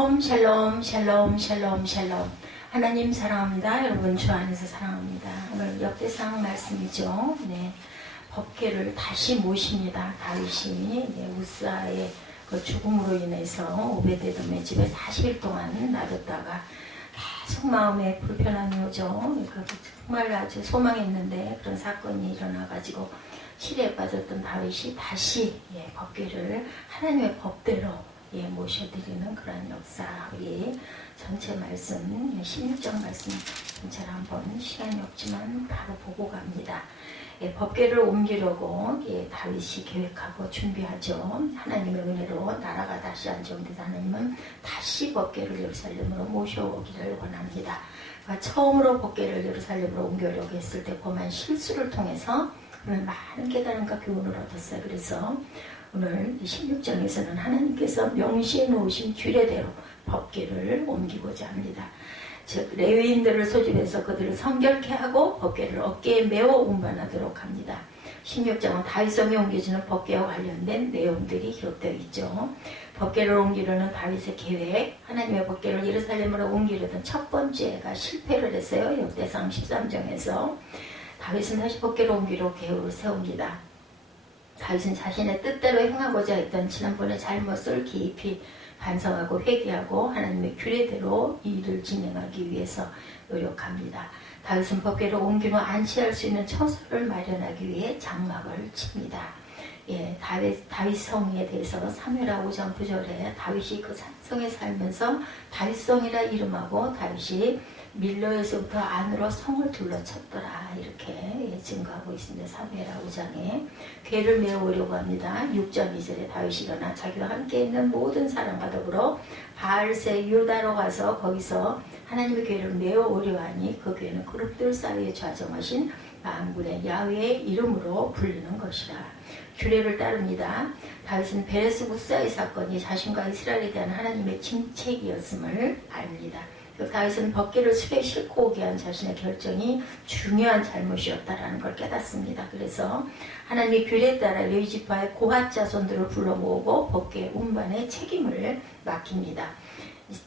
샬롬 샬롬 샬롬 샬롬. 하나님 사랑합니다. 여러분 주 안에서 사랑합니다. 오늘 역대상 말씀이죠. 네, 법궤를 다시 모십니다. 다윗이 우스아의 그 죽음으로 인해서 오베데돔의 집에 40일 동안 놔뒀다가 계속 마음에 불편함이 오죠. 정말 아주 소망했는데 그런 사건이 일어나가지고 시대에 빠졌던 다윗이 다시 법궤를 하나님의 법대로 모셔드리는 그런 역사. 우리 전체 말씀 16장 말씀 전체를 한번 시간이 없지만 바로 보고 갑니다. 법궤를 옮기려고 다윗이 계획하고 준비하죠. 하나님의 은혜로 나라가 다시 안정돼서 하나님은 다시 법궤를 예루살렘으로 모셔오기를 원합니다. 처음으로 법궤를 예루살렘으로 옮겨오려고 했을 때 범한 실수를 통해서 오늘 많은 깨달음과 교훈을 얻었어요. 그래서 오늘 16장에서는 하나님께서 명시해 놓으신 규례대로 법궤를 옮기고자 합니다. 즉 레위인들을 소집해서 그들을 성결케 하고 법궤를 어깨에 메어 운반하도록 합니다. 16장은 다윗성에 옮겨지는 법궤와 관련된 내용들이 기록되어 있죠. 법궤를 옮기려는 다윗의 계획, 하나님의 법궤를 예루살렘으로 옮기려던 첫 번째가 실패를 했어요. 역대상 13장에서 다윗은 다시 법궤를 옮기려 계획을 세웁니다. 다윗은 자신의 뜻대로 행하고자 했던 지난번의 잘못을 깊이 반성하고 회개하고 하나님의 규례대로 이 일을 진행하기 위해서 노력합니다. 다윗은 법궤를 옮긴 후 안치할 수 있는 처소를 마련하기 위해 장막을 칩니다. 다윗 성에 대해서 사무엘하 5장 9절에 다윗이 그 산성에 살면서 다윗성이라 이름하고 다윗이 밀러에서부터 안으로 성을 둘러쳤더라 이렇게 증거하고 있습니다. 사무엘하 5장에 궤를 메어오려고 합니다. 6장 2절에 다윗이 일어나 자기와 함께 있는 모든 사람과 더불어 바알세 유다로 가서 거기서 하나님의 궤를 메어오려 하니 그 궤는 그룹들 사이에 좌정하신 만군의 야훼의 이름으로 불리는 것이라. 규례를 따릅니다. 다윗은 베레스 무사의 사건이 자신과 이스라엘에 대한 하나님의 징책이었음을 압니다. 다윗은 법궤를 숲에 싣고 오게 한 자신의 결정이 중요한 잘못이었다라는 걸 깨닫습니다. 그래서 하나님의 규례에 따라 레위지파의 고핫 자손들을 불러 모으고 법궤 운반의 책임을 맡깁니다.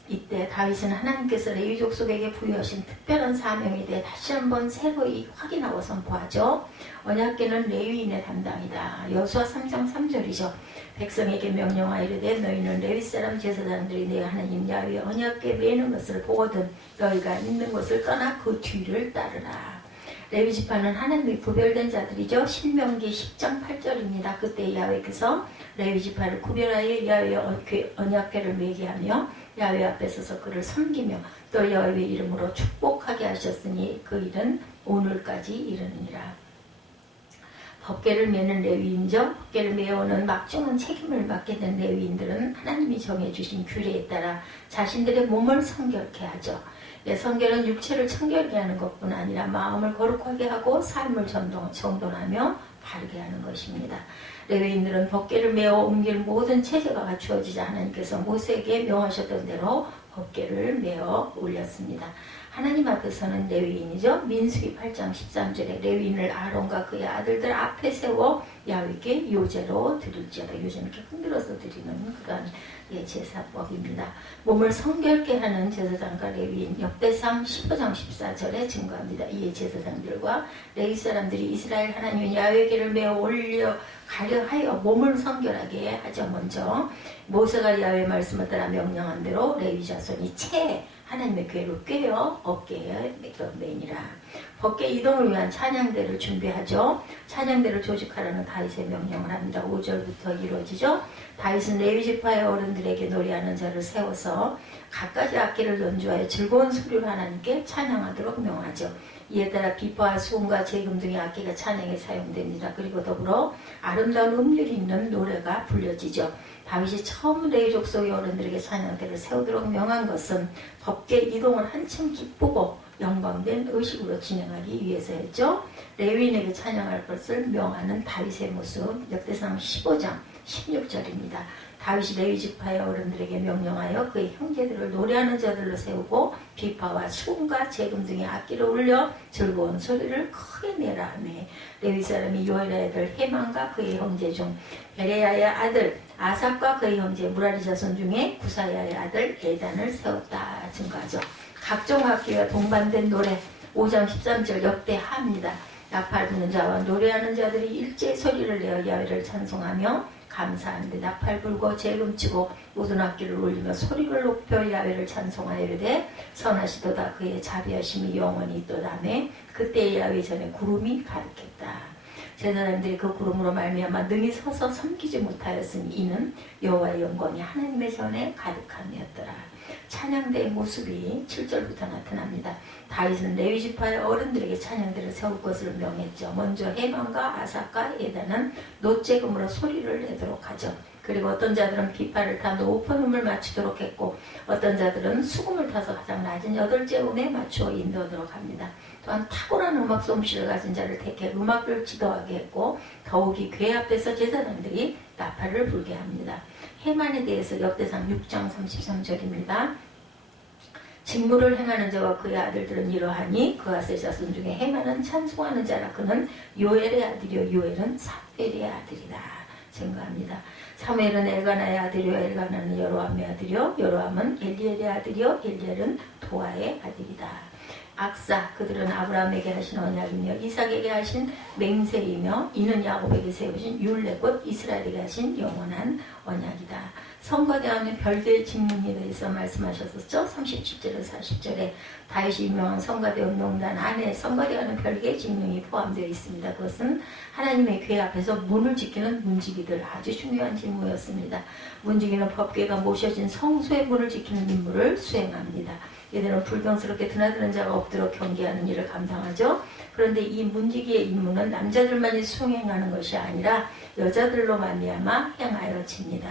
이때 다윗은 하나님께서 레위 족속에게 부여하신 특별한 사명에 대해 다시 한번 새로이 확인하고 선포하죠. 언약궤는 레위인의 담당이다. 여호수아 3장 3절이죠. 백성에게 명령하여 이르되 너희는 레위 사람 제사장들이 내 하나님 야훼의 언약궤 메는 것을 보거든 너희가 있는 곳을 떠나 그 뒤를 따르라. 레위 지파는 하나님의 구별된 자들이죠. 신명기 10장 8절입니다. 그때 야훼께서 레위 지파를 구별하여 야훼의 언약궤를 메게 하며 야훼 앞에 서서 그를 섬기며 또 여호와의 이름으로 축복하게 하셨으니 그 일은 오늘까지 이르느니라. 법궤를 메는 레위인죠. 법궤를 메어오는 막중한 책임을 맡게 된 레위인들은 하나님이 정해주신 규례에 따라 자신들의 몸을 성결케 하죠. 성결은 육체를 청결케 하는 것뿐 아니라 마음을 거룩하게 하고 삶을 정돈하며 바르게 하는 것입니다. 레위인들은 법궤를 메어 옮길 모든 체제가 갖추어지자 하나님께서 모세에게 명하셨던 대로 법궤를 메어 올렸습니다. 하나님 앞에서는 레위인이죠. 민수기 8장 13절에 레위인을 아론과 그의 아들들 앞에 세워 야훼께 요제로 드릴지어다. 요제는 이렇게 흔들어서 드리는 그런 제사법입니다. 몸을 성결케 하는 제사장과 레위인 역대상 15장 14절에 증거합니다. 이에 제사장들과 레위 사람들이 이스라엘 하나님 야훼께를 메어 올려 가려 하여 몸을 성결하게 하죠. 먼저 모세가 야훼 말씀을 따라 명령한 대로 레위 자손이 채 하나님의 궤를 꿰어 어깨에 매니라. 법궤 이동을 위한 찬양대를 준비하죠. 찬양대를 조직하라는 다윗의 명령을 합니다. 5절부터 이루어지죠. 다윗은 레위 지파의 어른들에게 노래하는 자를 세워서 갖가지 악기를 연주하여 즐거운 소리로 하나님께 찬양하도록 명하죠. 이에 따라 비파와 수금과 재금 등의 악기가 찬양에 사용됩니다. 그리고 더불어 아름다운 음률이 있는 노래가 불려지죠. 다윗이 처음 레위 족속의 어른들에게 찬양대를 세우도록 명한 것은 법궤 이동을 한층 기쁘고 영광된 의식으로 진행하기 위해서였죠. 레위인에게 찬양할 것을 명하는 다윗의 모습 역대상 15장 16절입니다. 다윗이 레위 지파의 어른들에게 명령하여 그의 형제들을 노래하는 자들로 세우고 비파와 수금과 재금 등의 악기를 울려 즐거운 소리를 크게 내라 하매 레위 사람이 요엘의 아들 헤만과 그의 형제 중 베레야의 아들 아삽과 그의 형제 무라리 자손 중에 구사야의 아들 에단을 세웠다. 증거하죠. 각종 악기와 동반된 노래 5장 13절 역대하입니다. 나팔 부는 자와 노래하는 자들이 일제히 소리를 내어 야훼를 찬송하며 감사하는데 나팔 불고 재금치고 모든 악기를 울리며 소리를 높여 야훼를 찬송하여 이르되 선하시도다 그의 자비하심이 영원히 있도다매 그때 야훼 전에 구름이 가득했다. 제사장들이 그 구름으로 말미암아 능히 서서 섬기지 못하였으니 이는 여호와의 영광이 하나님의 전에 가득함이었더라. 찬양대의 모습이 7절부터 나타납니다. 다윗은 레위 지파의 어른들에게 찬양대를 세울 것을 명했죠. 먼저 헤만과 아삽과 에단은 노재금으로 소리를 내도록 하죠. 그리고 어떤 자들은 비파를 타 높은 음을 맞추도록 했고 어떤 자들은 수금을 타서 가장 낮은 8째 음에 맞추어 인도하도록 합니다. 또한 탁월한 음악 솜씨를 가진 자를 택해 음악을 지도하게 했고 더욱이 궤 앞에서 제사장들이 나팔을 불게 합니다. 헤만에 대해서 역대상 6장 33절입니다. 직무를 행하는 자와 그의 아들들은 이러하니 그 아세 자손 중에 헤만은 찬송하는 자라. 그는 요엘의 아들이요 요엘은 삽벨의 아들이다. 증거합니다. 사무엘은 엘가나의 아들이요 엘가나는 여로함의 아들이요 여로함은 엘리엘의 아들이요 엘리엘은 도아의 아들이다. 악사 그들은 아브라함에게 하신 언약이며 이삭에게 하신 맹세이며 이는 야곱에게 세우신 율례 곧 이스라엘에게 하신 영원한 언약이다. 성과 대하는 별개의 직능에 대해서 말씀하셨었죠. 37절에서 40절에 다윗이 유명한 성가대 운동단 안에 성과 대하는 별개의 직능이 포함되어 있습니다. 그것은 하나님의 궤 앞에서 문을 지키는 문지기들 아주 중요한 직무였습니다. 문지기는 법궤가 모셔진 성소의 문을 지키는 임무를 수행합니다. 얘들은 불경스럽게 드나드는 자가 없도록 경계하는 일을 감당하죠. 그런데 이 문지기의 임무는 남자들만이 수행하는 것이 아니라 여자들로 말미암아 행하여집니다.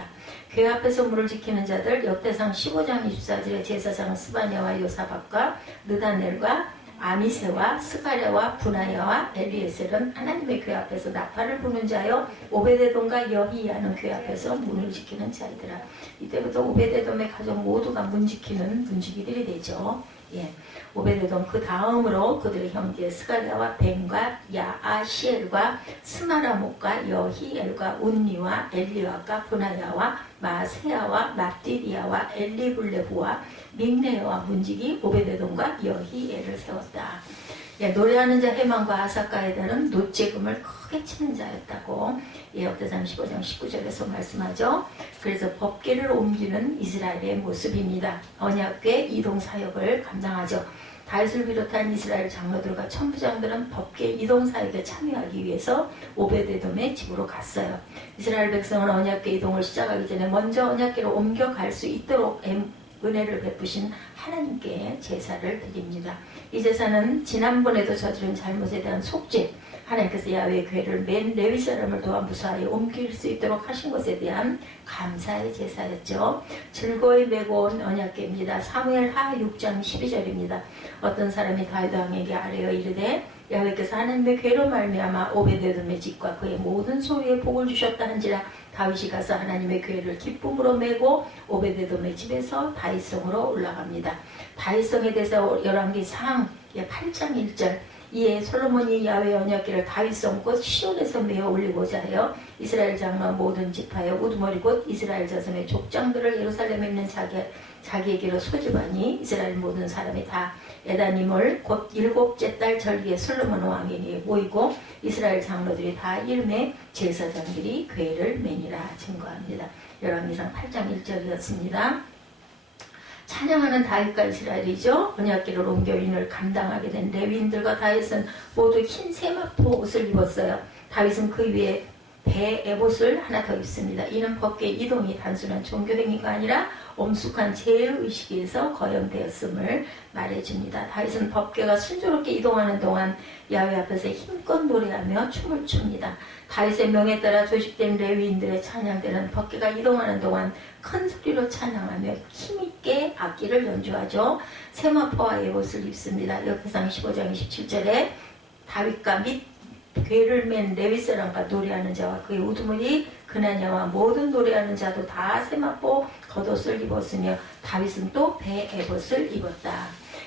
궤 앞에서 문을 지키는 자들 역대상 15장 24절에 제사장은 스바냐와 요사박과 느다넬과 아미세와 스가랴와 분하야와 엘리에셀은 하나님의 궤 앞에서 나팔을 부는 자여 오베데돔과 여히야는 궤 앞에서 문을 지키는 자이더라. 이때부터 오베데돔의 가족 모두가 문 지키는 문지기들이 되죠. 예. 오베데돔 그 다음으로 그들의 형제 스가랴와 벤과 야아시엘과 스마라목과 여히엘과 운니와 엘리와과 분하야와 마세야와 마띠리야와 엘리블레후와 믹네야와 문지기 오베데돔과 여히엘을 세웠다. 예, 노래하는 자 헤만과 아삭과 에단은 노재금을 크게 치는 자였다고 역대상 15장 19절에서 말씀하죠. 그래서 법궤를 옮기는 이스라엘의 모습입니다. 언약궤 이동 사역을 감당하죠. 다윗을 비롯한 이스라엘 장로들과 천부장들은 법궤 이동 사역에 참여하기 위해서 오베데돔의 집으로 갔어요. 이스라엘 백성은 언약궤 이동을 시작하기 전에 먼저 언약궤로 옮겨갈 수 있도록 은혜를 베푸신 하나님께 제사를 드립니다. 이 제사는 지난번에도 저지른 잘못에 대한 속죄, 하나님께서 야훼의 궤를 맨 레위 사람을 도와 무사히 옮길 수 있도록 하신 것에 대한 감사의 제사였죠. 즐거이 메고 온 언약궤입니다. 사무엘하 6장 12절입니다. 어떤 사람이 다윗 왕에게 아뢰어 이르되 야훼께서 하나님의 궤로 말미암아 오베데돔의 집과 그의 모든 소유에 복을 주셨다 한지라. 다윗이 가서 하나님의 궤를 기쁨으로 메고 오베데돔의 집에서 다윗성으로 올라갑니다. 다윗성에 대해서 열왕기상 8장 1절 이에 솔로몬이 야훼 언약궤를 다윗성 곧 시온에서 메어 올리고자 하여 이스라엘 장로 모든 지파의 우두머리 곧 이스라엘 자손의 족장들을 예루살렘에 있는 자기에게로 소집하니 이스라엘 모든 사람이 다 에다님을 곧 7째 달 절기에 솔로몬 왕에게 모이고 이스라엘 장로들이 다 이름에 제사장들이 궤를 매니라 증거합니다. 열왕기상 8장 1절이었습니다. 찬양하는 다윗과 이스라엘이죠. 언약궤를 옮겨 인을 감당하게 된 레위인들과 다윗은 모두 흰 세마포 옷을 입었어요. 다윗은 그 위에 배 에봇을 하나 더 입습니다. 이는 법궤 이동이 단순한 종교행위가 아니라 엄숙한 제의식에서 거연되었음을 말해줍니다. 다윗은 법궤가 순조롭게 이동하는 동안 야훼 앞에서 힘껏 노래하며 춤을 춥니다. 다윗의 명에 따라 조직된 레위인들의 찬양대는 법궤가 이동하는 동안 큰 소리로 찬양하며 힘있게 악기를 연주하죠. 세마포와 에봇을 입습니다. 역대상 15장 27절에 다윗과 및 궤를 맨 레위 사람과 노래하는 자와 그의 우두머리 그나냐와 모든 노래하는 자도 다 세마포 겉옷을 입었으며 다윗은 또 배 에봇을 입었다.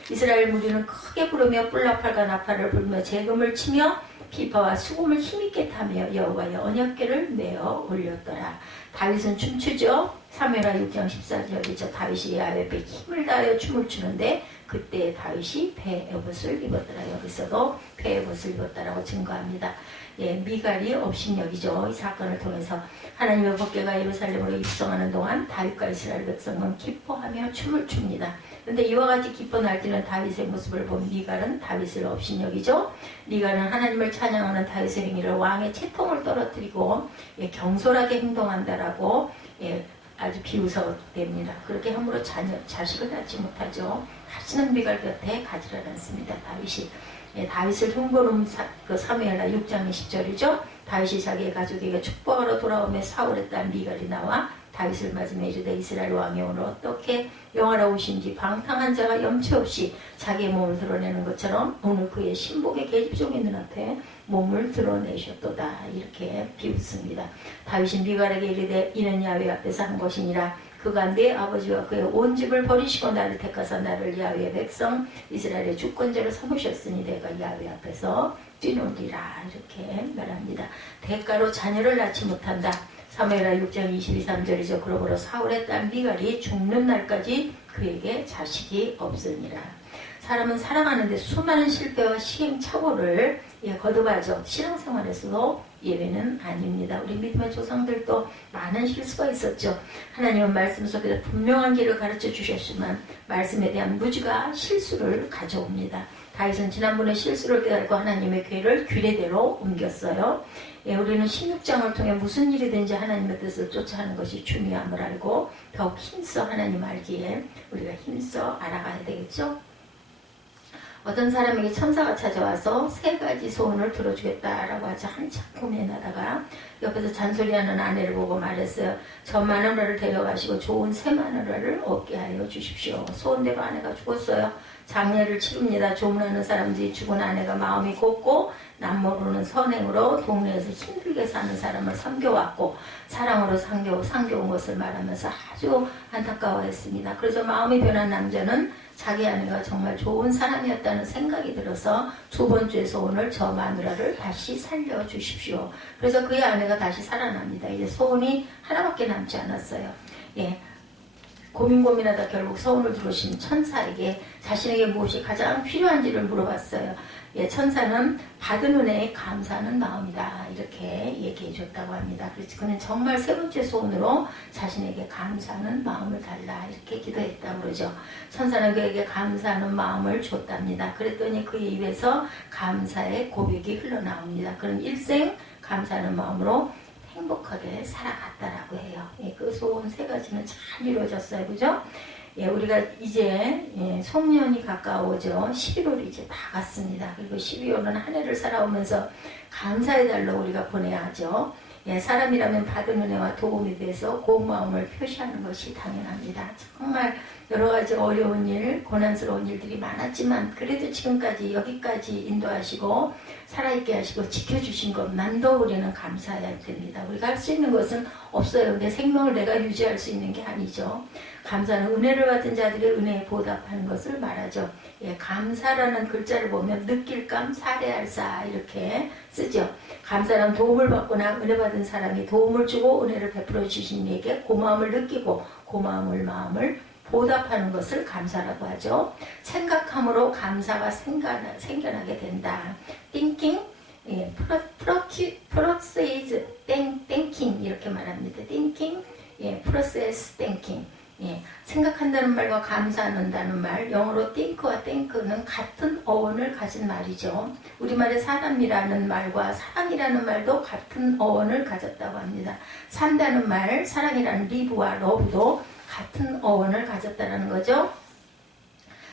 이스라엘 무리는 크게 부르며 뿔나팔과 나팔을 불며 재금을 치며 비파와 수금을 힘있게 타며 여호와의 언약궤를 메어 올렸더라. 다윗은 춤추죠. 사무엘하 6장 14절이죠. 다윗이 야훼 앞에 힘을 다하여 춤을 추는데 그때 다윗이 베옷을 입었더라. 여기서도 베옷을 입었다라고 증거합니다. 예, 미갈이 업신여기죠. 이 사건을 통해서 하나님의 법궤가 예루살렘으로 입성하는 동안 다윗과 이스라엘 백성은 기뻐하며 춤을 춥니다. 그런데 이와 같이 기뻐 날뛰는 다윗의 모습을 본 미갈은 다윗을 업신여기죠. 미갈은 하나님을 찬양하는 다윗의 행위를 왕의 채통을 떨어뜨리고 예, 경솔하게 행동한다라고 예, 아주 비웃어댑니다. 그렇게 함부로 자식을 낳지 못하죠. 다시는 미갈 곁에 가지를 않습니다. 다윗이 예, 다윗을 흉보는 그 사무엘하 6장 20절이죠. 다윗이 자기의 가족에게 축복하러 돌아오며 사울의 딸 미갈이 나와 다윗을 맞으며 이르되 이스라엘 왕이 오늘 어떻게 영화로우신지 방탕한 자가 염치 없이 자기의 몸을 드러내는 것처럼 오늘 그의 신복의 계집종의 눈앞에 몸을 드러내셨도다. 이렇게 비웃습니다. 다윗이 미갈에게 이르되 이는 야훼 앞에서 한 것이니라. 그가 내 아버지와 그의 온 집을 버리시고 나를 택하사 나를 야훼의 백성 이스라엘의 주권자로 삼으셨으니 내가 야훼 앞에서 뛰놀리라. 이렇게 말합니다. 대가로 자녀를 낳지 못한다. 사무엘하 6장 22, 3절이죠. 그러므로 사울의 딸 미갈이 죽는 날까지 그에게 자식이 없으니라. 사람은 살아가는데 수많은 실패와 시행착오를 거듭하죠. 신앙생활에서도 예외는 아닙니다. 우리 믿음의 조상들도 많은 실수가 있었죠. 하나님은 말씀 속에서 분명한 길을 가르쳐 주셨지만 말씀에 대한 무지가 실수를 가져옵니다. 다윗은 지난번에 실수를 깨닫고 하나님의 궤를 규례대로 옮겼어요. 예, 우리는 16장을 통해 무슨 일이든지 하나님의 뜻을 쫓아가는 것이 중요함을 알고 더욱 힘써 하나님 알기에 우리가 힘써 알아가야 되겠죠. 어떤 사람에게 천사가 찾아와서 3가지 소원을 들어주겠다라고 하자 한참 고민하다가 옆에서 잔소리하는 아내를 보고 말했어요. 저 마누라를 데려가시고 좋은 새 마누라를 얻게 하여 주십시오. 소원대로 아내가 죽었어요. 장례를 치릅니다. 조문하는 사람들이 죽은 아내가 마음이 곱고 남모르는 선행으로 동네에서 힘들게 사는 사람을 섬겨왔고 사랑으로 상겨온 것을 말하면서 아주 안타까워했습니다. 그래서 마음이 변한 남자는 자기 아내가 정말 좋은 사람이었다는 생각이 들어서 2번째 소원을 저 마누라를 다시 살려주십시오. 그래서 그의 아내가 다시 살아납니다. 이제 소원이 하나밖에 남지 않았어요. 예. 고민하다 결국 소원을 들으신 천사에게 자신에게 무엇이 가장 필요한지를 물어봤어요. 예, 천사는 받은 은혜에 감사하는 마음이다. 이렇게 얘기해 줬다고 합니다. 그래서 그는 정말 3번째 소원으로 자신에게 감사하는 마음을 달라. 이렇게 기도했다고 그러죠. 천사는 그에게 감사하는 마음을 줬답니다. 그랬더니 그의 입에서 감사의 고백이 흘러나옵니다. 그는 일생 감사하는 마음으로 행복하게 살아갔다라고 해요. 예, 그 소원 3가지는 잘 이루어졌어요. 그죠? 예, 우리가 이제 송년이 가까워져 11월이 이제 다 갔습니다. 그리고 12월은 한 해를 살아오면서 감사의 달로 우리가 보내야 하죠. 예, 사람이라면 받은 은혜와 도움이 돼서 고마움을 표시하는 것이 당연합니다. 정말 여러 가지 어려운 일, 고난스러운 일들이 많았지만 그래도 지금까지 여기까지 인도하시고 살아있게 하시고 지켜주신 것만도 우리는 감사해야 됩니다. 우리가 할 수 있는 것은 없어요. 내 생명을 내가 유지할 수 있는 게 아니죠. 감사는 은혜를 받은 자들의 은혜에 보답하는 것을 말하죠. 예, 감사라는 글자를 보면 느낄감, 사례할사 이렇게 쓰죠. 감사는 도움을 받거나 은혜 받은 사람이 도움을 주고 은혜를 베풀어 주신 이에게 고마움을 느끼고 고마움을 마음을 보답하는 것을 감사라고 하죠. 생각함으로 감사가 생겨나게 된다. thinking, 예, process thinking 이렇게 말합니다. thinking, 예, process thinking. 예, 생각한다는 말과 감사한다는 말, 영어로 think와 think는 같은 어원을 가진 말이죠. 우리말의 사람이라는 말과 사랑이라는 말도 같은 어원을 가졌다고 합니다. 산다는 말, 사랑이라는 live와 love도 같은 어원을 가졌다는 거죠.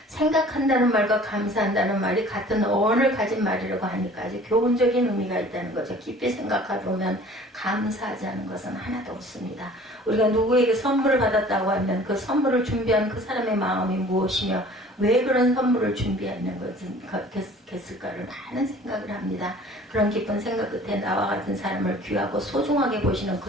생각한다는 말과 감사한다는 말이 같은 어원을 가진 말이라고 하니까 아주 교훈적인 의미가 있다는 거죠. 깊이 생각해보면 감사하지 않은 것은 하나도 없습니다. 우리가 누구에게 선물을 받았다고 하면 그 선물을 준비한 그 사람의 마음이 무엇이며 왜 그런 선물을 준비하는 것을까를 많은 생각을 합니다. 그런 깊은 생각 끝에 나와 같은 사람을 귀하고 소중하게 보는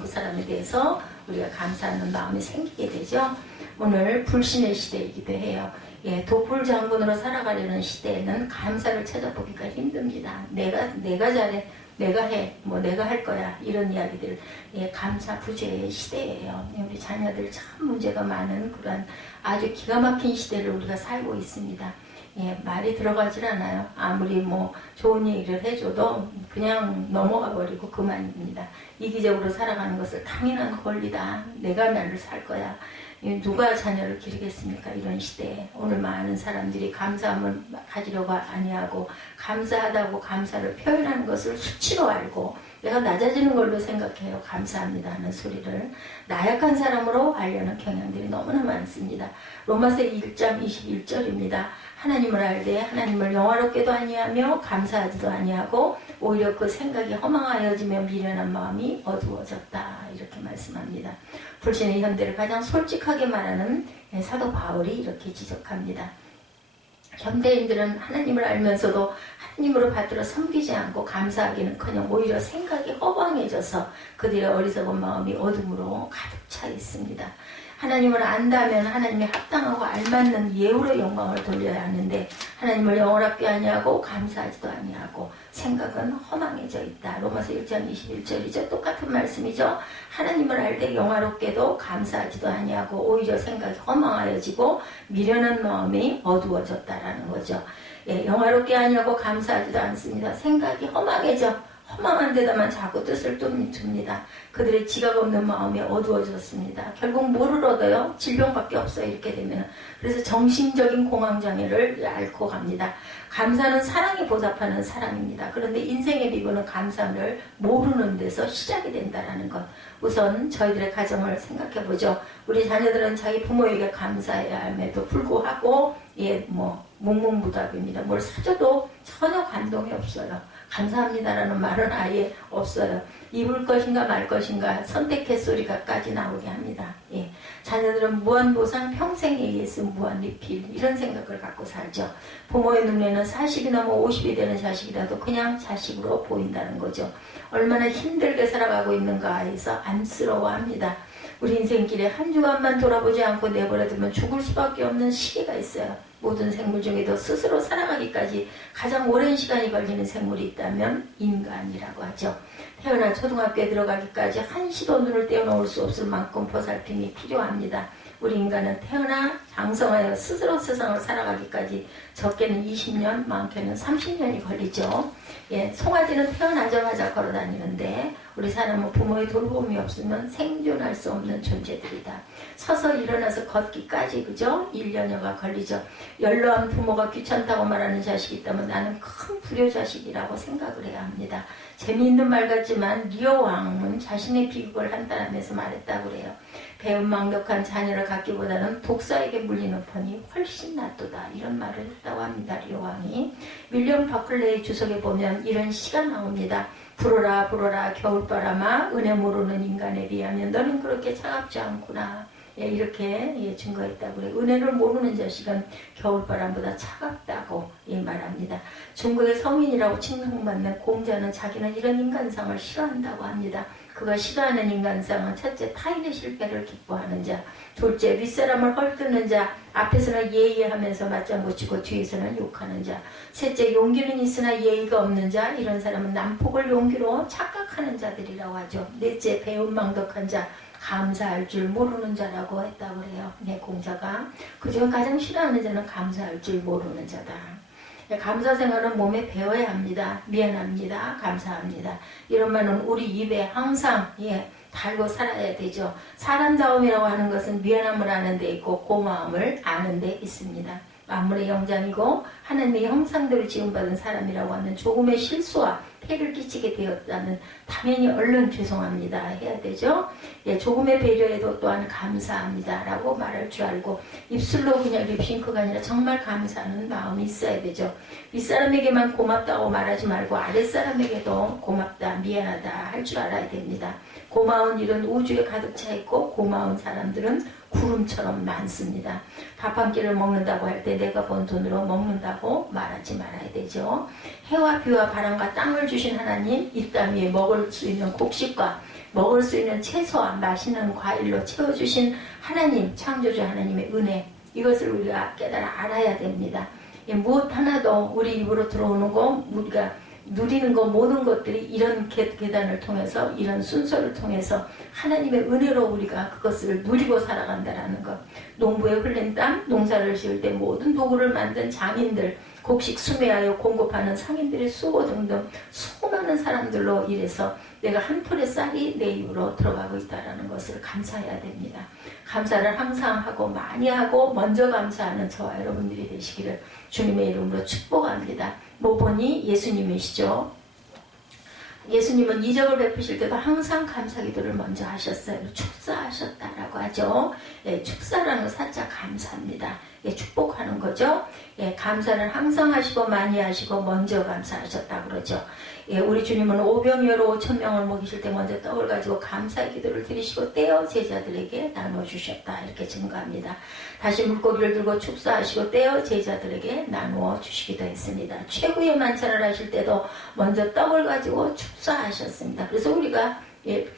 그 사람에 대해서 우리가 감사하는 마음이 생기게 되죠. 오늘 불신의 시대이기도 해요. 예, 독불 장군으로 살아가려는 시대에는 감사를 찾아보기가 힘듭니다. 내가 잘해, 내가 해, 뭐 내가 할 거야, 이런 이야기들. 예, 감사 부재의 시대예요. 예, 우리 자녀들 참 문제가 많은 그런 아주 기가 막힌 시대를 우리가 살고 있습니다. 예, 말이 들어가질 않아요. 아무리 뭐 좋은 얘기를 해줘도 그냥 넘어가 버리고 그만입니다. 이기적으로 살아가는 것을 당연한 권리다. 내가 나를 살 거야. 누가 자녀를 기르겠습니까? 이런 시대에 오늘 많은 사람들이 감사함을 가지려고 아니하고 감사하다고 감사를 표현하는 것을 수치로 알고 내가 낮아지는 걸로 생각해요. 감사합니다 하는 소리를 나약한 사람으로 알려는 경향들이 너무나 많습니다. 로마서 1장 21절입니다. 하나님을 알되 하나님을 영화롭게도 아니하며 감사하지도 아니하고 오히려 그 생각이 허망하여지며 미련한 마음이 어두워졌다. 이렇게 말씀합니다. 불신의 현대를 가장 솔직하게 말하는 사도 바울이 이렇게 지적합니다. 현대인들은 하나님을 알면서도 하나님으로 받들어 섬기지 않고 감사하기는커녕 오히려 생각이 허망해져서 그들의 어리석은 마음이 어둠으로 가득 차 있습니다. 하나님을 안다면 하나님이 합당하고 알맞는 예우로 영광을 돌려야 하는데 하나님을 영원하게 아니하고 감사하지도 아니하고 생각은 허망해져 있다. 로마서 1장 21절이죠. 똑같은 말씀이죠. 하나님을 알 때 영화롭게도 감사하지도 아니하고 오히려 생각이 허망하여지고 미련한 마음이 어두워졌다라는 거죠. 예, 영화롭게 아니하고 감사하지도 않습니다. 생각이 허망해져 허망한 데다만 자꾸 뜻을 둡니다. 그들의 지각 없는 마음이 어두워졌습니다. 결국 뭐를 얻어요? 질병밖에 없어요. 이렇게 되면. 그래서 정신적인 공황장애를 앓고 갑니다. 감사는 사랑이 보답하는 사랑입니다. 그런데 인생의 비구는 감사를 모르는 데서 시작이 된다는 것. 우선 저희들의 가정을 생각해보죠. 우리 자녀들은 자기 부모에게 감사해야 함에도 불구하고 묵묵부답입니다. 뭘 사줘도 전혀 감동이 없어요. 감사합니다라는 말은 아예 없어요. 입을 것인가 말 것인가 선택의 소리가까지 나오게 합니다. 예. 자녀들은 무한보상 평생에 예수 무한리필 이런 생각을 갖고 살죠. 부모의 눈에는 40이 넘어 50이 되는 자식이라도 그냥 자식으로 보인다는 거죠. 얼마나 힘들게 살아가고 있는가 해서 안쓰러워합니다. 우리 인생길에 한 주간만 돌아보지 않고 내버려두면 죽을 수밖에 없는 시기가 있어요. 모든 생물 중에도 스스로 살아가기까지 가장 오랜 시간이 걸리는 생물이 있다면 인간이라고 하죠. 태어나 초등학교에 들어가기까지 한시도 눈을 떼어놓을 수 없을 만큼 보살핌이 필요합니다. 우리 인간은 태어나 장성하여 스스로 세상을 살아가기까지 적게는 20년, 많게는 30년이 걸리죠. 예, 송아지는 태어나자마자 걸어다니는데 우리 사람은 부모의 돌봄이 없으면 생존할 수 없는 존재들이다. 서서 일어나서 걷기까지 그죠? 1년여가 걸리죠. 연로한 부모가 귀찮다고 말하는 자식이 있다면 나는 큰 불효자식이라고 생각을 해야 합니다. 재미있는 말 같지만 리오 왕은 자신의 비극을 한탄하면서 말했다고 그래요. 배은망덕한 자녀를 갖기보다는 독사에게 물리는 편이 훨씬 낫도다. 이런 말을 했다고 합니다. 리오 왕이. 윌리엄 버클레이 주석에 보면 이런 시가 나옵니다. 불어라 불어라 겨울바람아 은혜 모르는 인간에 비하면 너는 그렇게 차갑지 않구나. 예, 이렇게 증거했다고 그래요. 은혜를 모르는 자식은 겨울바람보다 차갑다고 말합니다. 중국의 성인이라고 칭송받는 공자는 자기는 이런 인간상을 싫어한다고 합니다. 그가 싫어하는 인간상은 첫째 타인의 실패를 기뻐하는 자, 둘째 윗사람을 헐뜯는 자, 앞에서는 예의하면서 맞장구 치고 뒤에서는 욕하는 자, 셋째 용기는 있으나 예의가 없는 자, 이런 사람은 난폭을 용기로 착각하는 자들이라고 하죠. 넷째 배은망덕한 자, 감사할 줄 모르는 자라고 했다고 그래요. 네, 공자가. 그중 가장 싫어하는 자는 감사할 줄 모르는 자다. 감사 생활은 몸에 배워야 합니다. 미안합니다. 감사합니다. 이런 말은 우리 입에 항상 달고 살아야 되죠. 사람다움이라고 하는 것은 미안함을 아는 데 있고 고마움을 아는 데 있습니다. 만물의 영장이고 하나님의 형상대로 지음받은 사람이라고 하는 조금의 실수와 폐를 끼치게 되었다면 당연히 얼른 죄송합니다 해야 되죠. 조금의 배려에도 또한 감사합니다 라고 말할 줄 알고 입술로 그냥 립싱크가 아니라 정말 감사하는 마음이 있어야 되죠. 윗사람에게만 고맙다고 말하지 말고 아랫사람에게도 고맙다 미안하다 할 줄 알아야 됩니다. 고마운 일은 우주에 가득 차 있고 고마운 사람들은 구름처럼 많습니다. 밥 한 끼를 먹는다고 할 때 내가 번 돈으로 먹는다고 말하지 말아야 되죠. 해와 비와 바람과 땅을 주신 하나님, 이 땅 위에 먹을 수 있는 곡식과 먹을 수 있는 채소와 맛있는 과일로 채워주신 하나님, 창조주 하나님의 은혜, 이것을 우리가 깨달아 알아야 됩니다. 무엇 하나도 우리 입으로 들어오는 거, 우리가 누리는 거, 모든 것들이 이런 계단을 통해서, 이런 순서를 통해서 하나님의 은혜로 우리가 그것을 누리고 살아간다라는 것. 농부에 흘린 땀, 농사를 지을 때 모든 도구를 만든 장인들, 곡식 수매하여 공급하는 상인들의 수고 등등 수많은 사람들로 인해서 내가 한 톨의 쌀이 내 입으로 들어가고 있다는 것을 감사해야 됩니다. 감사를 항상 하고 많이 하고 먼저 감사하는 저와 여러분들이 되시기를 주님의 이름으로 축복합니다. 뭐 보니 예수님이시죠. 예수님은 이적을 베푸실 때도 항상 감사 기도를 먼저 하셨어요. 축사하셨다라고 하죠. 예, 축사라는 사자 감사합니다. 예, 축복하는 거죠. 예, 감사를 항상 하시고 많이 하시고 먼저 감사하셨다고 그러죠. 예, 우리 주님은 오병이어로 5,000명을 먹이실 때 먼저 떡을 가지고 감사의 기도를 드리시고 떼어 제자들에게 나눠주셨다. 이렇게 증거합니다. 다시 물고기를 들고 축사하시고 떼어 제자들에게 나누어 주시기도 했습니다. 최후의 만찬을 하실 때도 먼저 떡을 가지고 축사하셨습니다. 그래서 우리가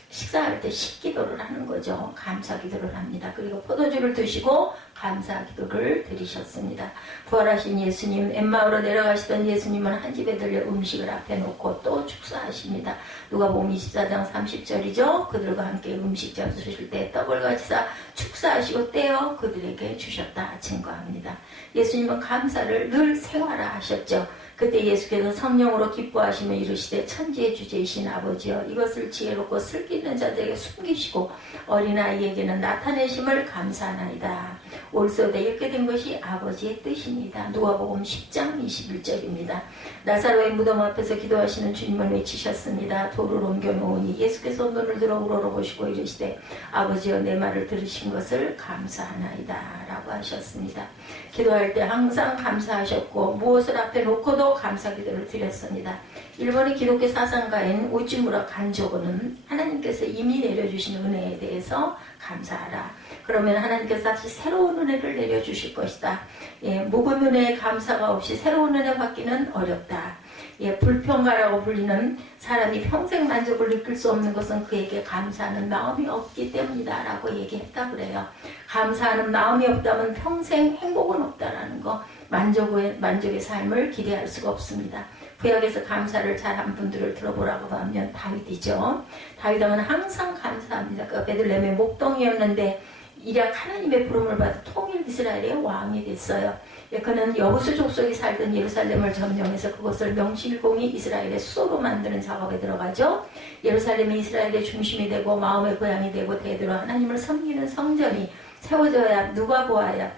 식사할 때 식기도를 하는 거죠. 감사 기도를 합니다. 그리고 포도주를 드시고 감사 기도를 드리셨습니다. 부활하신 예수님, 엠마오로 내려가시던 예수님은 한 집에 들려 음식을 앞에 놓고 또 축사하십니다. 누가복음 24장 30절이죠. 그들과 함께 음식 잡수실 때 떡을 가지사 축사하시고 떼어 그들에게 주셨다 증거합니다. 예수님은 감사를 늘 생활화하셨죠. 그때 예수께서 성령으로 기뻐하시며 이르시되 천지의 주제이신 아버지여 이것을 지혜롭고 슬기 있는 자들에게 숨기시고 어린아이에게는 나타내심을 감사하나이다. 올소되 이렇게 된 것이 아버지의 뜻입니다. 누가복음 10장 21절입니다. 나사로의 무덤 앞에서 기도하시는 주님을 외치셨습니다. 돌을 옮겨 놓으니 예수께서 눈을 들어 우러러보시고 이르시되 아버지여 내 말을 들으신 것을 감사하나이다 라고 하셨습니다. 기도할 때 항상 감사하셨고 무엇을 앞에 놓고도 감사 기도를 드렸습니다. 일본의 기독교 사상가인 우찌무라 간조고는 하나님께서 이미 내려주신 은혜에 대해서 감사하라. 그러면 하나님께서 다시 새로운 은혜를 내려주실 것이다. 예, 묵은 은혜의 감사가 없이 새로운 은혜 받기는 어렵다. 예, 불평가라고 불리는 사람이 평생 만족을 느낄 수 없는 것은 그에게 감사하는 마음이 없기 때문이다 라고 얘기했다 그래요. 감사하는 마음이 없다면 평생 행복은 없다라는 거, 만족의 삶을 기대할 수가 없습니다. 구약에서 감사를 잘한 분들을 들어보라고 하면 다윗이죠. 다윗은 항상 감사합니다. 그 베들레헴의 목동이었는데 이략 하나님의 부름을 받아 통일 이스라엘의 왕이 됐어요. 그는 여부수 족속이 살던 예루살렘을 점령해서 그것을 명실공히 이스라엘의 수도로 만드는 작업에 들어가죠. 예루살렘이 이스라엘의 중심이 되고 마음의 고향이 되고 대대로 하나님을 섬기는 성전이 세워져야 누가 보아야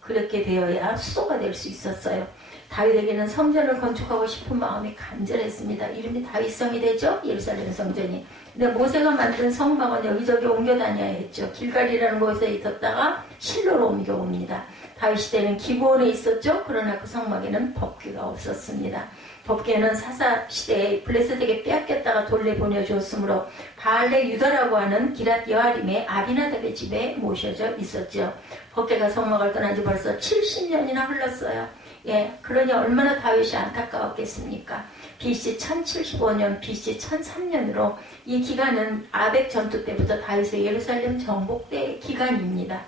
그렇게 되어야 수도가 될 수 있었어요. 다윗에게는 성전을 건축하고 싶은 마음이 간절했습니다. 이름이 다윗성이 되죠. 예루살렘 성전이. 근데 모세가 만든 성막은 여기저기 옮겨 다녀야 했죠. 길갈이라는 곳에 있었다가 실로로 옮겨옵니다. 다윗 시대는 기브온에 있었죠. 그러나 그 성막에는 법궤가 없었습니다. 법궤는 사사 시대에 블레셋에게 빼앗겼다가 돌려보내줬으므로 바알레 유다라고 하는 기랏 여아림의 아비나답의 집에 모셔져 있었죠. 법궤가 성막을 떠난 지 벌써 70년이나 흘렀어요. 예, 그러니 얼마나 다윗이 안타까웠겠습니까? BC 1075년, BC 1003년으로 이 기간은 아벡 전투 때부터 다윗의 예루살렘 정복대 기간입니다.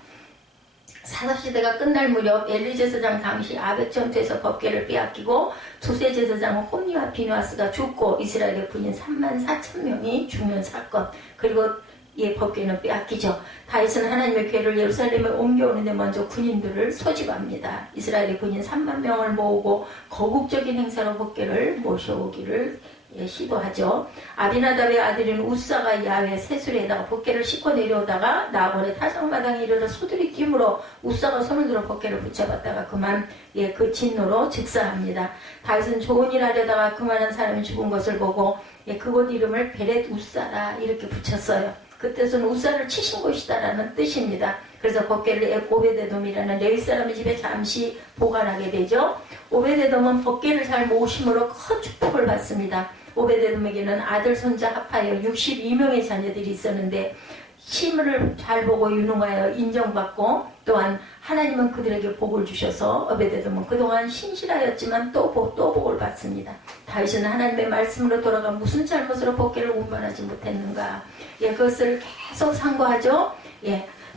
사사시대가 끝날 무렵 엘리 제사장 당시 아벡 전투에서 법궤를 빼앗기고 두세 제사장 홈니와 비누아스가 죽고 이스라엘의 군인 34,000명이 죽는 사건, 그리고 이 법궤는 빼앗기죠. 다윗은 하나님의 궤를 예루살렘에 옮겨오는데 먼저 군인들을 소집합니다. 이스라엘의 군인 3만 명을 모으고 거국적인 행사로 법궤를 모셔오기를 시도하죠. 아비나답의 아들인 우사가 야외 세술에다가 법궤를 싣고 내려오다가 나본의 타작마당에 이르러 소들이 끼므로 우사가 손을 들어 법궤를 붙잡았다가 그만 그 진노로 즉사합니다. 다윗은 좋은 일 하려다가 그만한 사람이 죽은 것을 보고 그곳 이름을 베렛 우사라 이렇게 붙였어요. 그 뜻은 우사를 치신 곳이다라는 뜻입니다. 그래서 법궤를 오베데돔이라는 레위 사람의 집에 잠시 보관하게 되죠. 오베데돔은 법궤를 잘 모심으로 큰 축복을 받습니다. 오베데돔에게는 아들, 손자 합하여 62명의 자녀들이 있었는데 힘을 잘 보고 유능하여 인정받고 또한 하나님은 그들에게 복을 주셔서 오베데돔은 그동안 신실하였지만 또 복을 받습니다. 다윗은 하나님의 말씀으로 돌아가 무슨 잘못으로 법궤를 운반하지 못했는가? 그것을 계속 상고하죠.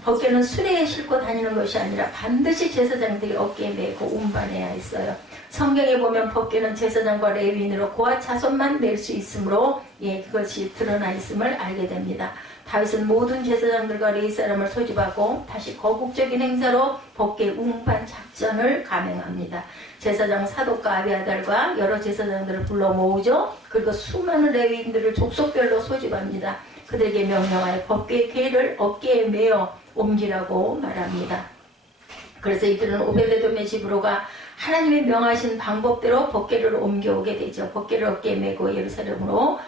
법궤는 수레에 싣고 다니는 것이 아니라 반드시 제사장들이 어깨에 메고 운반해야 했어요. 성경에 보면 법궤는 제사장과 레위인으로 고아 자손만 멜 수 있으므로 그것이 드러나 있음을 알게 됩니다. 다윗은 모든 제사장들과 레위 사람을 소집하고 다시 거국적인 행사로 법궤 운반 작전을 감행합니다. 제사장 사독과 아비아달과 여러 제사장들을 불러 모으죠. 그리고 수많은 레위인들을 족속별로 소집합니다. 그들에게 명령하여 법궤의 궤를 어깨에 메어 옮기라고 말합니다. 그래서 이들은 오베데돔의 집으로 가 하나님의 명하신 방법대로 법궤를 옮겨오게 되죠. 법궤를 어깨에 메고 예루살렘으로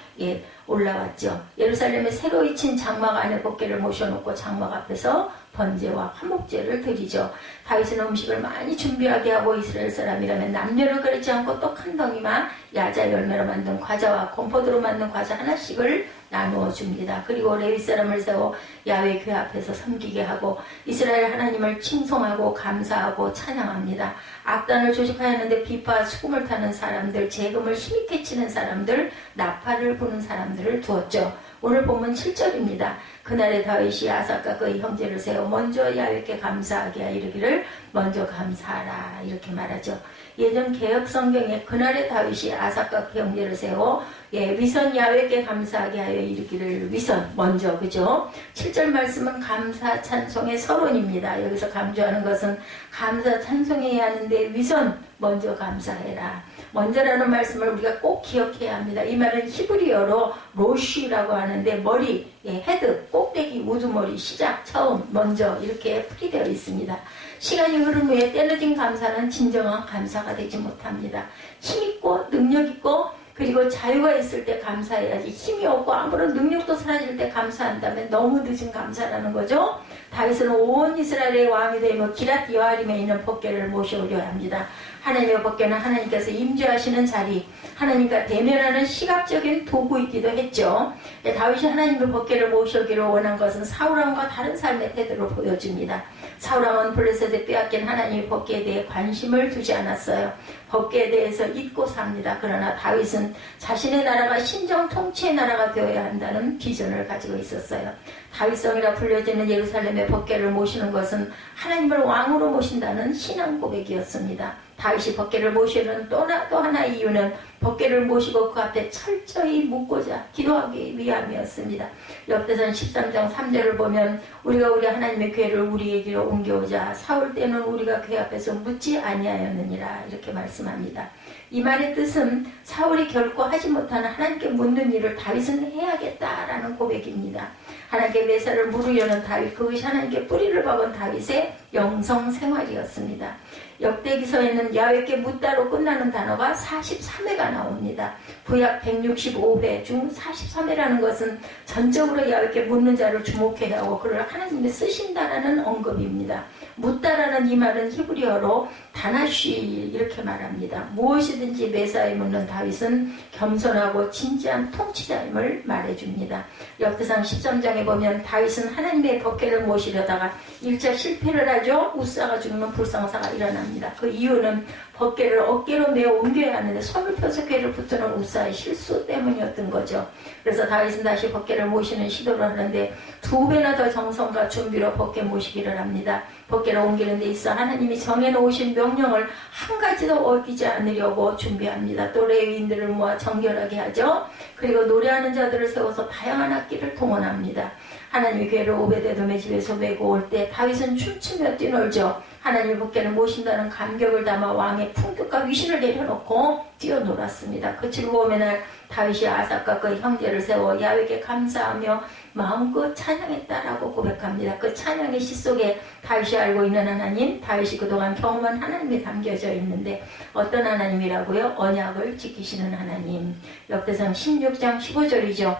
올라왔죠. 예루살렘에 새로 잊힌 장막 안에 법궤를 모셔놓고 장막 앞에서 번제와 화목제를 드리죠. 다윗은 음식을 많이 준비하게 하고 이스라엘 사람이라면 남녀를 가리지 않고 떡 한 덩이만 야자 열매로 만든 과자와 건포도로 만든 과자 하나씩을 나누어 줍니다. 그리고 레위 사람을 세워 야훼 궤 앞에서 섬기게 하고 이스라엘 하나님을 칭송하고 감사하고 찬양합니다. 악단을 조직하였는데 비파와 수금을 타는 사람들, 재금을 힘있게 치는 사람들, 나팔을 부는 사람들을 두었죠. 오늘 본문 7절입니다. 그날에 다윗이 아삭과 그의 형제를 세워 먼저 야훼께 감사하게 하여 이르기를 먼저 감사하라 이렇게 말하죠. 예전 개혁 성경에 그날에 다윗이 아삭과 그 형제를 세워 위선 야훼께 감사하게 하여 이르기를 위선 먼저 그죠? 7절 말씀은 감사 찬송의 서론입니다. 여기서 강조하는 것은 감사 찬송해야 하는데 위선 먼저 감사해라. 먼저라는 말씀을 우리가 꼭 기억해야 합니다. 이 말은 히브리어로 로쉬라고 하는데 머리, 헤드, 꼭대기, 우두머리, 시작, 처음, 먼저 이렇게 풀이되어 있습니다. 시간이 흐른 후에 때려진 감사는 진정한 감사가 되지 못합니다. 힘있고 능력있고 그리고 자유가 있을 때 감사해야지 힘이 없고 아무런 능력도 사라질 때 감사한다면 너무 늦은 감사라는 거죠. 다윗은 온 이스라엘의 왕이 되며 기랏 여아림에 있는 법궤를 모셔오려 합니다. 하나님의 법궤는 하나님께서 임재하시는 자리, 하나님과 대면하는 시각적인 도구이기도 했죠. 다윗이 하나님의 법궤를 모셔오기를 원한 것은 사울왕과 다른 삶의 태도를 보여줍니다. 사울왕은 블레셋에 빼앗긴 하나님의 법궤에 대해 관심을 두지 않았어요. 법궤에 대해서 잊고 삽니다. 그러나 다윗은 자신의 나라가 신정 통치의 나라가 되어야 한다는 비전을 가지고 있었어요. 다윗성이라 불려지는 예루살렘의 법궤를 모시는 것은 하나님을 왕으로 모신다는 신앙 고백이었습니다. 다윗이 법궤를 모시는 또 하나의 이유는 법궤를 모시고 그 앞에 철저히 묻고자 기도하기 위함이었습니다. 역대상 13장 3절을 보면 우리가 우리 하나님의 궤를 우리에게로 옮겨오자 사울 때는 우리가 궤 앞에서 묻지 아니하였느니라 이렇게 말씀합니다. 이 말의 뜻은 사울이 결코 하지 못하는 하나님께 묻는 일을 다윗은 해야겠다라는 고백입니다. 하나님께 매사를 물으려는 다윗, 그것이 하나님께 뿌리를 박은 다윗의 영성 생활이었습니다. 역대기서에는 야훼께 묻다로 끝나는 단어가 43회가 나옵니다. 구약 165회 중 43회라는 것은 전적으로 야훼께 묻는 자를 주목해야 하고 그를 하나님이 쓰신다라는 언급입니다. 묻다라는 이 말은 히브리어로 다나쉬 이렇게 말합니다. 무엇이든지 매사에 묻는 다윗은 겸손하고 진지한 통치자임을 말해줍니다. 역대상 13장에 보면 다윗은 하나님의 법궤를 모시려다가 1차 실패를 하죠. 우사가 죽는 불상사가 일어납니다. 그 이유는 법궤를 어깨로 메어 옮겨야 하는데 손을 펴서 궤를 붙드는 우사의 실수 때문이었던 거죠. 그래서 다윗은 다시 법궤를 모시는 시도를 하는데 2배나 더 정성과 준비로 법궤 모시기를 합니다. 법궤를 옮기는 데 있어 하나님이 정해놓으신 명령을 한 가지도 어기지 않으려고 준비합니다. 또 레위인들을 모아 정결하게 하죠. 그리고 노래하는 자들을 세워서 다양한 악기를 동원합니다. 하나님의 궤를 오베데돔의 집에서 메고 올 때 다윗은 춤추며 뛰놀죠. 하나님의 법궤를 모신다는 감격을 담아 왕의 품격과 위신을 내려놓고 뛰어놀았습니다. 그 즐거움의 날 다윗이 아삭과 그의 형제를 세워 야훼께 감사하며 마음껏 찬양했다라고 고백합니다. 그 찬양의 시 속에 다윗이 알고 있는 하나님, 다윗이 그동안 경험한 하나님이 담겨져 있는데 어떤 하나님이라고요? 언약을 지키시는 하나님. 역대상 16장 15절이죠.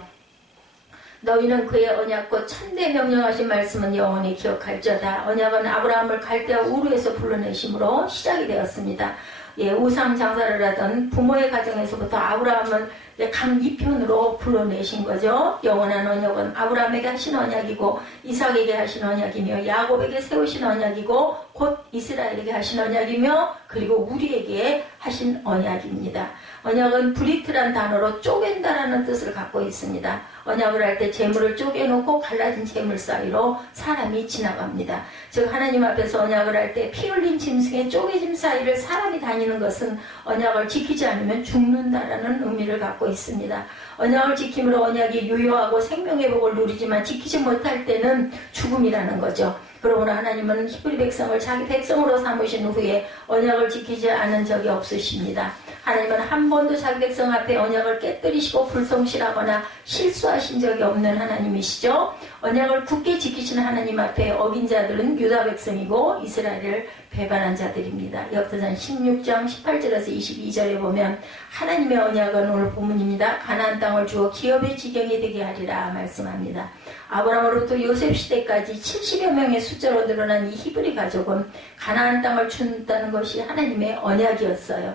너희는 그의 언약과 천대 명령하신 말씀은 영원히 기억할지어다. 언약은 아브라함을 갈대아 우르에서 불러내심으로 시작이 되었습니다. 우상 장사를 하던 부모의 가정에서부터 아브라함을 강 2편으로 불러내신 거죠. 영원한 언약은 아브라함에게 하신 언약이고 이삭에게 하신 언약이며 야곱에게 세우신 언약이고 곧 이스라엘에게 하신 언약이며 그리고 우리에게 하신 언약입니다. 언약은 브리트란 단어로 쪼갠다라는 뜻을 갖고 있습니다. 언약을 할 때 재물을 쪼개놓고 갈라진 재물 사이로 사람이 지나갑니다. 즉 하나님 앞에서 언약을 할 때 피 흘린 짐승의 쪼개짐 사이를 사람이 다니는 것은 언약을 지키지 않으면 죽는다라는 의미를 갖고 있습니다. 언약을 지킴으로 언약이 유효하고 생명의 복을 누리지만 지키지 못할 때는 죽음이라는 거죠. 그러므로 하나님은 히브리 백성을 자기 백성으로 삼으신 후에 언약을 지키지 않은 적이 없으십니다. 하나님은 한 번도 자기 백성 앞에 언약을 깨뜨리시고 불성실하거나 실수하신 적이 없는 하나님이시죠. 언약을 굳게 지키시는 하나님 앞에 어긴 자들은 유다 백성이고 이스라엘을 배반한 자들입니다. 역사상 16장 18절에서 22절에 보면 하나님의 언약은 오늘 본문입니다. 가나안 땅을 주어 기업의 지경이 되게 하리라 말씀합니다. 아브라함으로부터 요셉 시대까지 70여 명의 숫자로 늘어난 이 히브리 가족은 가나안 땅을 준다는 것이 하나님의 언약이었어요.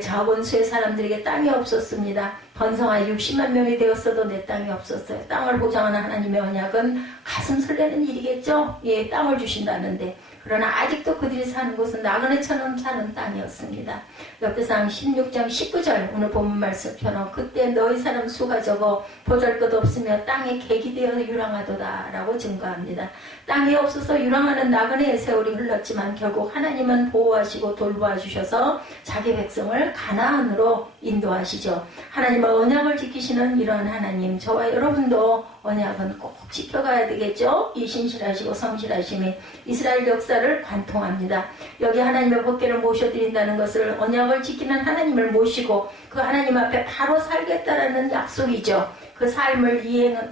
자본수의 사람들에게 땅이 없었습니다. 번성한 60만 명이 되었어도 내 땅이 없었어요. 땅을 보장하는 하나님의 언약은 가슴 설레는 일이겠죠. 땅을 주신다는데 그러나 아직도 그들이 사는 곳은 나그네처럼 사는 땅이었습니다. 역대상 16장 19절 오늘 본문 말씀처럼 그때 너희 사람 수가 적어 보잘것 없으며 땅에 객이 되어 유랑하도다 라고 증거합니다. 땅이 없어서 유랑하는 나그네의 세월이 흘렀지만 결국 하나님은 보호하시고 돌보아 주셔서 자기 백성을 가나안으로 인도하시죠. 하나님은 언약을 지키시는 이러한 하나님, 저와 여러분도 언약은 꼭 지켜가야 되겠죠. 이 신실하시고 성실하심이 이스라엘 역사를 관통합니다. 여기 하나님의 법궤를 모셔드린다는 것을 언약을 지키는 하나님을 모시고 그 하나님 앞에 바로 살겠다라는 약속이죠. 그 삶을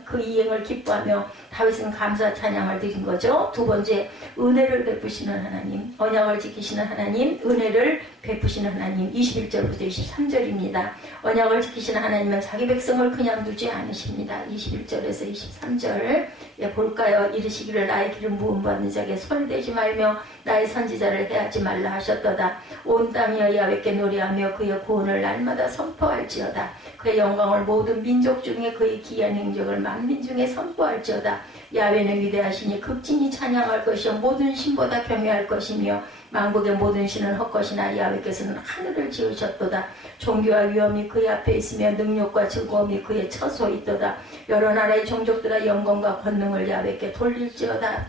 그 이행을 기뻐하며 다윗은 감사 찬양을 드린 거죠. 두 번째, 은혜를 베푸시는 하나님, 언약을 지키시는 하나님, 은혜를 베푸시는 하나님. 21절부터 23절입니다. 언약을 지키시는 하나님은 자기 백성을 그냥 두지 않으십니다. 21절에서 23절 볼까요? 이르시기를 나의 기름 부음 받는 자에게 손을 대지 말며 나의 선지자를 해하지 말라 하셨도다. 온 땅이여 야훼께 노래하며 그의 구원을 날마다 선포할지어다. 그의 영광을 모든 민족 중에 그의 기이한 행적을 만민 중에 선포할지어다. 야훼는 위대하시니 극진히 찬양할 것이요 모든 신보다 경외할 것이며 만국의 모든 신은 헛것이나 야훼께서는 하늘을 지으셨도다. 종교와 위엄이 그의 앞에 있으며 능력과 즐거움이 그의 처소에 있도다. 여러 나라의 종족들아 영광과 권능을 야훼께 돌릴지어다.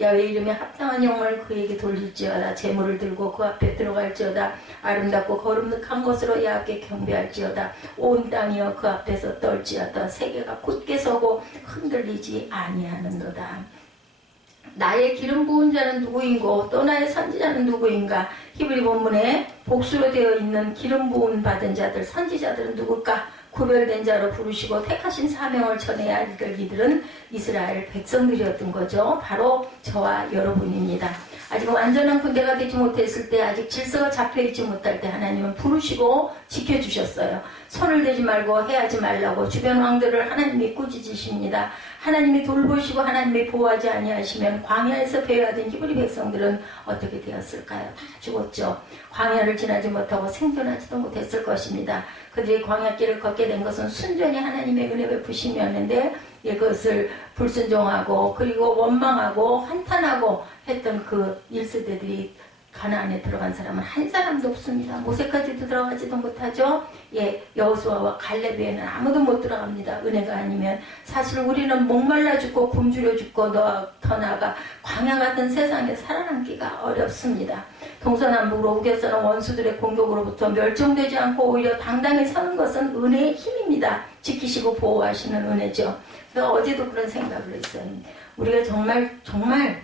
야훼 이름에 합당한 영광을 그에게 돌릴지어다. 재물을 들고 그 앞에 들어갈지어다. 아름답고 거룩한 것으로 야훼께 경배할지어다. 온 땅이여 그 앞에서 떨지어다. 세계가 굳게 서고 흔들리지 아니하는도다. 나의 기름 부은 자는 누구인고 또 나의 선지자는 누구인가? 히브리 본문에 복수로 되어 있는 기름 부은 받은 자들, 선지자들은 누굴까? 구별된 자로 부르시고 택하신 사명을 전해야 할 이들은 이스라엘 백성들이었던 거죠. 바로 저와 여러분입니다. 아직 완전한 군대가 되지 못했을 때, 아직 질서가 잡혀있지 못할 때 하나님은 부르시고 지켜주셨어요. 손을 대지 말고 해하지 말라고 주변 왕들을 하나님이 꾸짖으십니다. 하나님이 돌보시고 하나님이 보호하지 아니하시면 광야에서 배회하던 히브리 백성들은 어떻게 되었을까요? 다 죽었죠. 광야를 지나지 못하고 생존하지도 못했을 것입니다. 그들이 광야길을 걷게 된 것은 순전히 하나님의 은혜 베푸심이었는데 그것을 불순종하고 그리고 원망하고 한탄하고 했던 그 1세대들이 가나안에 들어간 사람은 한 사람도 없습니다. 모세까지도 들어가지도 못하죠. 여호수아와 갈렙에는 아무도 못 들어갑니다. 은혜가 아니면. 사실 우리는 목말라 죽고 굶주려 죽고 더 나아가 광야 같은 세상에 살아남기가 어렵습니다. 동서남북으로 우겨서는 원수들의 공격으로부터 멸종되지 않고 오히려 당당히 서는 것은 은혜의 힘입니다. 지키시고 보호하시는 은혜죠. 제가 어제도 그런 생각을 했어요. 우리가 정말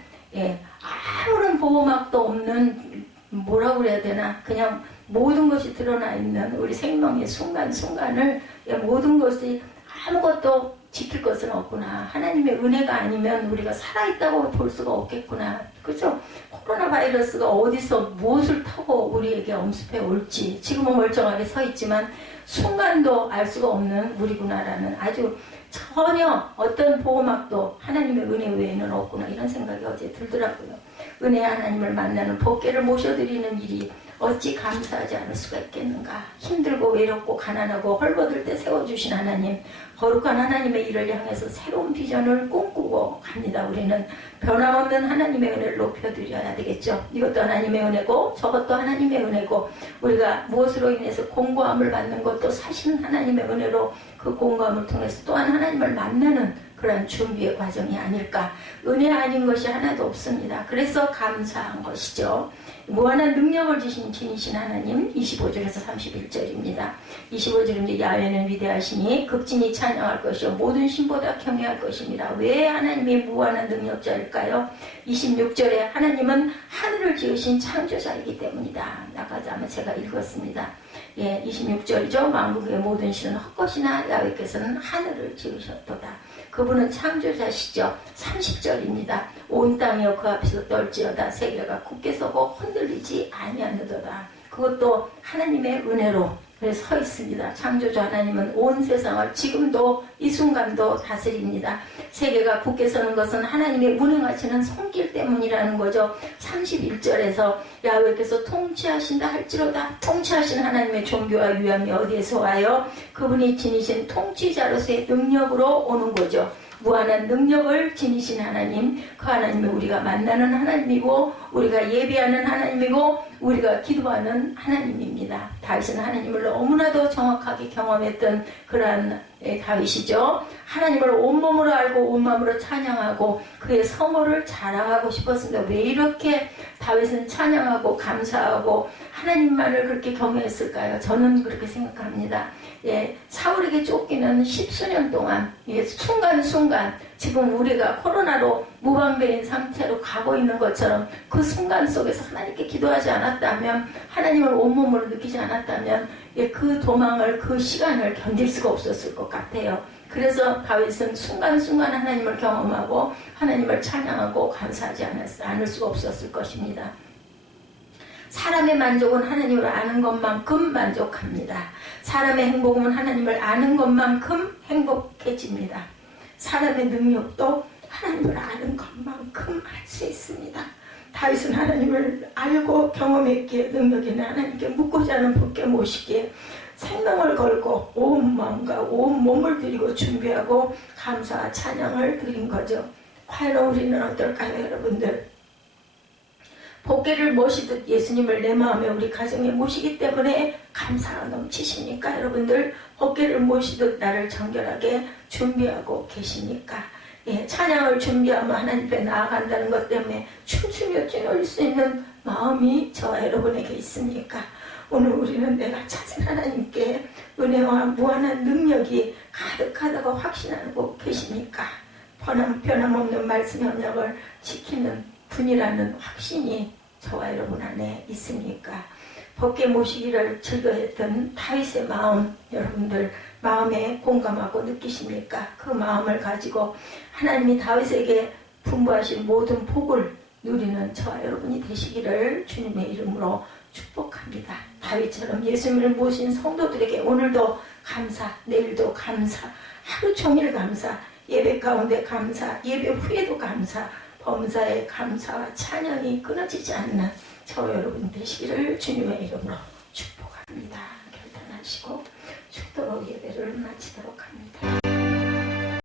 아무런 보호막도 없는, 뭐라고 그래야 되나, 그냥 모든 것이 드러나 있는 우리 생명의 순간순간을 모든 것이 아무것도 지킬 것은 없구나. 하나님의 은혜가 아니면 우리가 살아있다고 볼 수가 없겠구나. 그죠? 코로나 바이러스가 어디서 무엇을 타고 우리에게 엄습해 올지 지금은 멀쩡하게 서 있지만 순간도 알 수가 없는 우리구나라는, 아주 전혀 어떤 보호막도 하나님의 은혜 외에는 없구나, 이런 생각이 어제 들더라고요. 은혜의 하나님을 만나는 법궤를 모셔드리는 일이 어찌 감사하지 않을 수가 있겠는가. 힘들고 외롭고 가난하고 헐벗을 때 세워주신 하나님, 거룩한 하나님의 일을 향해서 새로운 비전을 꿈꾸고 갑니다. 우리는 변함없는 하나님의 은혜를 높여드려야 되겠죠. 이것도 하나님의 은혜고 저것도 하나님의 은혜고, 우리가 무엇으로 인해서 공고함을 받는 것도 사실은 하나님의 은혜로, 그 공고함을 통해서 또한 하나님을 만나는 그러한 준비의 과정이 아닐까. 은혜 아닌 것이 하나도 없습니다. 그래서 감사한 것이죠. 무한한 능력을 지니신 하나님, 25절에서 31절입니다. 25절입니다. 야훼는 위대하시니 극진히 찬양할 것이요 모든 신보다 경외할 것입니다. 왜 하나님이 무한한 능력자일까요? 26절에 하나님은 하늘을 지으신 창조자이기 때문이다. 아까 제가 읽었습니다. 26절이죠. 만국의 모든 신은 헛것이나 야훼께서는 하늘을 지으셨도다. 그분은 창조자시죠. 30절입니다. 온 땅이여 그 앞에서 떨지어다. 세계가 굳게 서고 흔들리지 아니하느도다. 그것도 하나님의 은혜로 서 있습니다. 창조주 하나님은 온 세상을 지금도 이 순간도 다스립니다. 세계가 굳게 서는 것은 하나님의 운행하시는 손길 때문이라는 거죠. 31절에서 야훼께서 통치하신다 할지로다. 통치하신 하나님의 종교와 위엄이 어디에서 와요? 그분이 지니신 통치자로서의 능력으로 오는 거죠. 무한한 능력을 지니신 하나님, 그 하나님이 우리가 만나는 하나님이고 우리가 예배하는 하나님이고 우리가 기도하는 하나님입니다. 다윗은 하나님을 너무나도 정확하게 경험했던 그러한 다윗이죠. 하나님을 온몸으로 알고 온마음으로 찬양하고 그의 성호를 자랑하고 싶었습니다. 왜 이렇게 다윗은 찬양하고 감사하고 하나님만을 그렇게 경외했을까요? 저는 그렇게 생각합니다. 사울에게 쫓기는 10수년 동안 순간순간 지금 우리가 코로나로 무방비인 상태로 가고 있는 것처럼 그 순간 속에서 하나님께 기도하지 않았다면, 하나님을 온몸으로 느끼지 않았다면 그 도망을, 그 시간을 견딜 수가 없었을 것 같아요. 그래서 다윗은 순간순간 하나님을 경험하고 하나님을 찬양하고 감사하지 않을 수가 없었을 것입니다. 사람의 만족은 하나님을 아는 것만큼 만족합니다. 사람의 행복은 하나님을 아는 것만큼 행복해집니다. 사람의 능력도 하나님을 아는 것만큼 할 수 있습니다. 다윗은 하나님을 알고 경험했기에 능력 있는 하나님께 묻고자 하는 분께 모시기에 생명을 걸고 온 마음과 온 몸을 드리고 준비하고 감사와 찬양을 드린 거죠. 과연 우리는 어떨까요, 여러분들? 복귀를 모시듯 예수님을 내 마음에 우리 가정에 모시기 때문에 감사가 넘치십니까? 여러분들 복귀를 모시듯 나를 정결하게 준비하고 계십니까? 찬양을 준비하며 하나님 앞에 나아간다는 것 때문에 춤추며 뛰놀 수 있는 마음이 저와 여러분에게 있습니까? 오늘 우리는 내가 찾은 하나님께 은혜와 무한한 능력이 가득하다고 확신하고 계십니까? 변함없는 말씀 협력을 지키는 분이라는 확신이 저와 여러분 안에 있습니까? 복귀 모시기를 즐거워했던 다윗의 마음, 여러분들 마음에 공감하고 느끼십니까? 그 마음을 가지고 하나님이 다윗에게 분부하신 모든 복을 누리는 저와 여러분이 되시기를 주님의 이름으로 축복합니다. 다윗처럼 예수님을 모신 성도들에게 오늘도 감사, 내일도 감사, 하루 종일 감사, 예배 가운데 감사, 예배 후에도 감사, 범사의 감사와 찬양이 끊어지지 않는 저와 여러분 되시기를 주님의 이름으로 축복합니다. 결단하시고 축도로 예배를 마치도록 합니다.